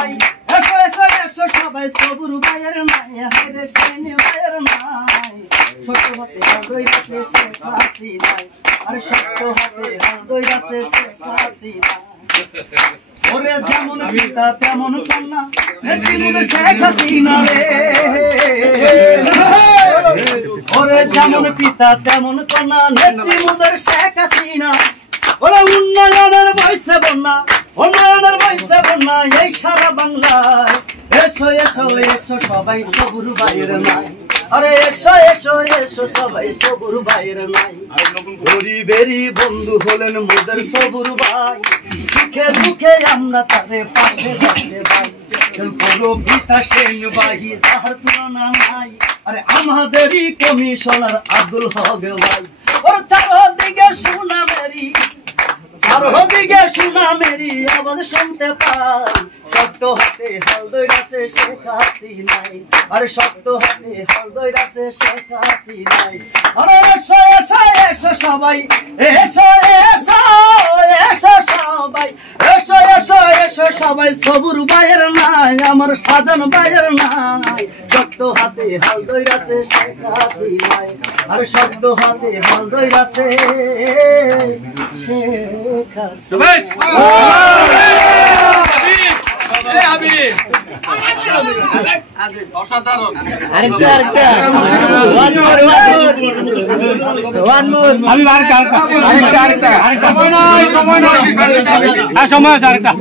সবাই এসো এসো এসো সবাই সবুর ভাইয়ের নাই হায়রে সেনি ভাইয়ের নাই সত্য হাতে হাল ধইরাছে শেখ হাসিনা আরে সত্য হাতে হাল ধইরাছে শেখ হাসিনা ওরে যেমন পিতা তেমন কন্যা নেত্রী মোদের শেখ হাসিনা রে ওরে যেমন পিতা তেমন কন্যা নেত্রী মোদের শেখ হাসিনা ওরে উন্নয়নের বয়সে বন্যা উন্নয়নের বয়সে বন্যা এই সারা বাংলায় এসো এসো এসো সবাই সবুর ভাইয়ের নাই আরে এসো এসো এসো সবাই সবুর ভাইয়ের নাই গরিবেরই বন্ধু হলেন মোদের সবুর ভাই সুখে দুঃখে আমরা তারে পাশে থাকতে ভাই পুরো পিতা সেন ভাই যাহার তুলনা নাই আরে আমাদেরই কমিশনার আব্দুল হক ভাই ওর চারদিকে সোনা মেরি চারদিকে সোনা মেরি আওয়াজ শুনতে পাই শক্ত হাতে হাল ধইরাছে শেখ হাসিনাই আরে শক্ত হাতে হাল ধইরাছে শেখ হাসিনাই আরে এসো এসো এসো সবাই এসো এসো এসো সবাই এসো এসো এসো সবাই সবুর ভাইয়ের নাই আমার সাজান ভাইয়ের নাই শক্ত হাতে হাল ধইরাছে শেখ হাসিনাই আরে শক্ত হাতে হাল ধইরাছে শেখ অসাধারণ সময় আছে আরেকটা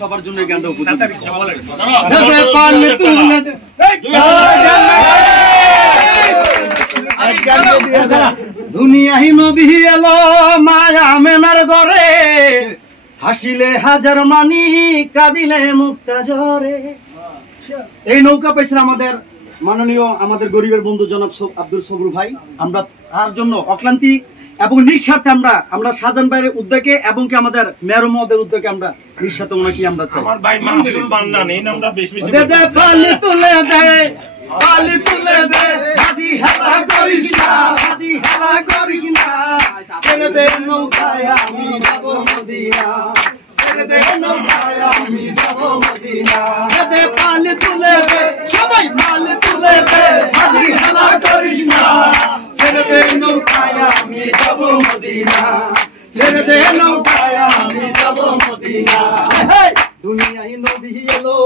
সবার জন্য গানটা উপযুক্ত দুনিয়াহি নবী এলো মায়া মেনার ঘরে হাসিলে হাজার মানি কাঁদিলে মুক্তা ঝরে এই নৌকা পাইছে আমাদের মাননীয় আমাদের গরিবের বন্ধু জনাব আব্দুল সবুর ভাই আমরা তার জন্য অক্লান্তি এবং নিঃস্বার্থে আমরা শাহজাহান ভাইয়ের উদ্যোগে এবং কি আমাদের মেয়র মহোদয়ের উদ্যোগে আমরা নিঃস্বার্থে ওনাকে আমরা চাই আমার ভাই মাহমুদুল বান্নান এই নামটা বেশি বেশি দে পালি তুলে দে পালি তুলে দে হাজি হালা করিস না হাজি হালা করিস না ছেড়ে দে নৌকায় আমি যাব মদিনা ছেড়ে দে নৌকায় আমি যাব মদিনা দে পালি তুলে দে সবাই পালি তুলে দে হাজি হালা করিস না ছেড়ে দে নৌকায় আমি যাব মদিনা ছেড়ে দে নৌকায় আমি যাব মদিনা দুনিয়ায় নবী এলো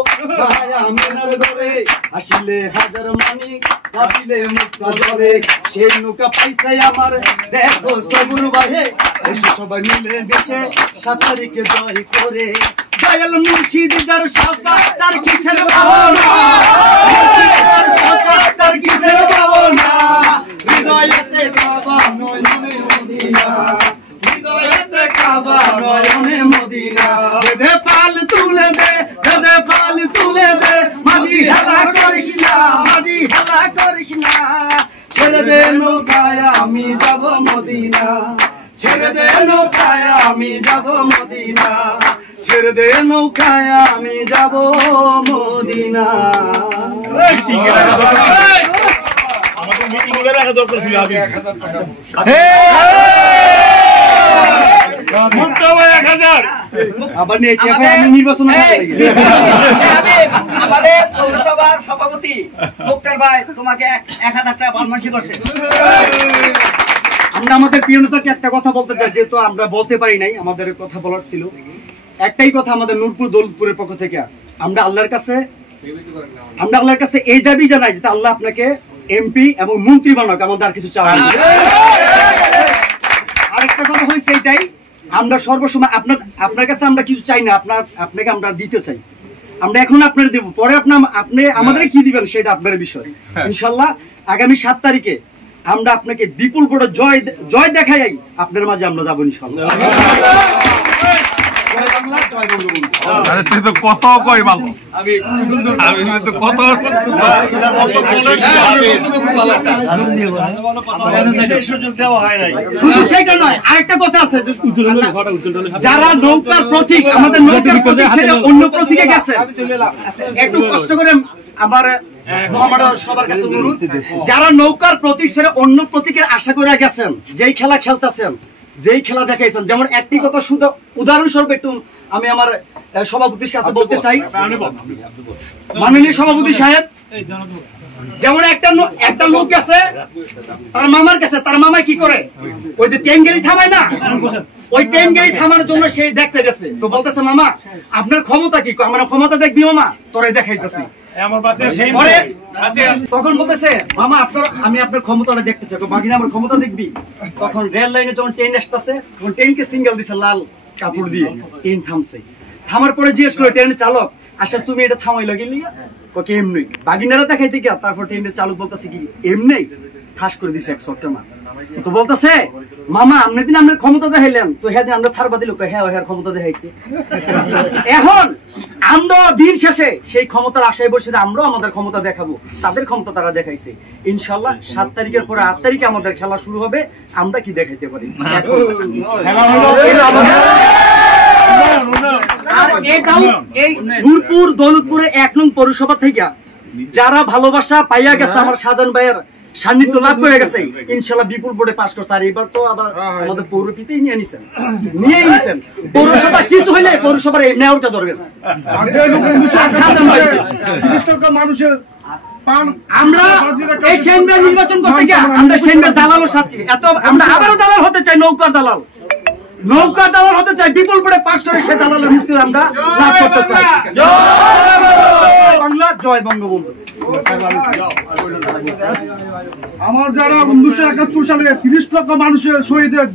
মায়া মেনার ঘরে আসিলে হাজার মানি কাঁদিলে মুক্তা ঝরে সেই নৌকা পাইছে আমার দেখো সবুর ভাইয়ে এসে সবাই মিলে দেশে 7 তারিখে জয় করে দয়াল মুর্শিদার সরকার তার কিসের ভাবনা মুর্শিদার সরকার তার কিসের ভাবনা হৃদয়েতে কাবা নয়নে মদিনা হৃদয়েতে কাবা নয়নে মদিনা দে পাল তুলে দে পাল তুলে দে মাঝি হেলা করিস না মাঝি হেলা করিস না ছেড়ে দে নৌকায় আমি যাব মদিনা ছেড়ে দে নৌকায় আমি যাব মদিনা ছেড়ে দে নৌকায় আমি যাব মদিনা আমাদের মিটিং এ রাখা দরকার ছিল আমি আমাদের পৌরসভার সভাপতি মুক্তার ভাই তোমাকে 1000 টাকা বলমানসি করছে। আমরা আমাদের প্রিয়তাকে একটা কথা বলতে চাই, যেহেতু আমরা বলতে পারি নাই, আমাদের কথা বলার ছিল। একটাই কথা, আমাদের নূরপুর দৌলতপুরের পক্ষ থেকে আমরা আল্লাহর কাছে এই দাবি জানাই যে আল্লাহ আপনাকে এমপি এবং মন্ত্রী বানাক, আমাদের আর কিছু চাওয়া নেই। আরেকটা কথা হয়েছে এইটাই, আমরা সর্বসময় আপনার কাছে আমরা কিছু চাই না, আপনাকে আমরা দিতে চাই। আমরা এখন আপনার দেব, পরে আপনি আমাদের কি দিবেন সেটা আপনার বিষয়। ইনশাল্লাহ আগামী 7 তারিখে আমরা আপনাকে বিপুল বড় জয় দেখাই আপনার মাঝে আমরা যাবো ইনশাল্লাহ। কত কই ভালো সুযোগ দেওয়া হয় নাই, শুধু সেটা নয়, আরেকটা কথা আছে, যারা নৌকার প্রতীক, আমাদের নৌকার প্রতীক ছেড়ে অন্য প্রতীকে গেছে, একটু কষ্ট করে আমার মোহাম্মদ সবার কাছে অনুরোধ, যারা নৌকার প্রতীক ছেড়ে অন্য প্রতীকের আশা করে গেছেন, যেই খেলা খেলতেছেন, যেই খেলা দেখাইছেন, যেমন একটি কথা শুধু উদাহরণস্বরূপ একটু আমি আমার সভাপতির কাছে বলতে চাই। মাননীয় সভাপতি সাহেব, যেমন একটা লোক আছে তার মামার কাছে, তার মামা কি করে, ওই যে ট্রেন গাড়ি থামায় না, ওই ট্রেন গাড়ি থামার জন্য সে দেখতে গেছে, তো বলতেছে মামা আপনার ক্ষমতা কি, আমার ক্ষমতা দেখবি মামা, তোরাই দেখাইতেছি। তখন বলতেছে মামা আমি আপনার ক্ষমতাটা দেখতে চাই, বাকি আমার ক্ষমতা দেখবি। তখন রেল লাইনে যখন ট্রেন আসতেছে, তখন ট্রেনকে সিঙ্গেল দিছে লাল কাপড় দিয়ে, ট্রেন থামছে। থামার পরে জিজ্ঞেস করে ট্রেনের চালক, আচ্ছা তুমি এটা থামাই লাগেলি, ওকে এমনি বাগিনারা দেখাইতে গিয়া, তারপর ট্রেনের চালক বলতেছে কি এমনি ঠাস করে দিছে 100 মা। তো বলতেছে মামা আপনি দিন আপনার ক্ষমতা দেখাইলেন, তো হ্যাঁ আমরা থারবা দিল, হ্যাঁ হ্যাঁ ক্ষমতা দেখাইছে। এখন আমরা দিন শেষে সেই ক্ষমতার আশায় বসে আমরাও আমাদের ক্ষমতা দেখাবো, তাদের ক্ষমতা তারা দেখাইছে। ইনশাল্লাহ 7 তারিখের পরে 8 তারিখে আমাদের খেলা শুরু হবে, আমরা কি দেখাইতে পারি। আর এটাও এই নূরপুর দৌলতপুরে 1 নং পৌরসভা থেকে যারা ভালোবাসা পাইয়া গেছে, আমার শাহজাহান ভাইয়ের সান্নিধ্য লাভ করে গেছে, ইনশাল্লাহ বিপুল বোর্ডে পাস করছে। আর এবার তো আবার আমাদের পৌরপিতেই নিয়ে নিছেন। পৌরসভা কিছু হইলে পৌরসভার এই নেওয়াটা ধরবেন। আমরা এই সেনবার নির্বাচন করতে গিয়ে আমরা সেনবার দালালও সাচ্ছি, এত আমরা আবারও দালাল হতে চাই, নৌকার দালাল হতে চাই, বিপুল বোর্ডে পাস করে সে দালালের মুক্তি আমরা লাভ করতে চাই। জয় বাংলা, জয় বঙ্গবন্ধু। আমার যারা 1971 সালে 30 লক্ষ মানুষের শহীদের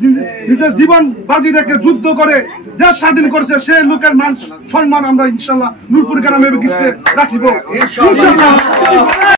নিজের জীবন বাজি রেখে যুদ্ধ করে দেশ স্বাধীন করেছে, সেই লোকের মান সম্মান আমরা ইনশাল্লাহ নূরপুর গ্রামে রাখিব।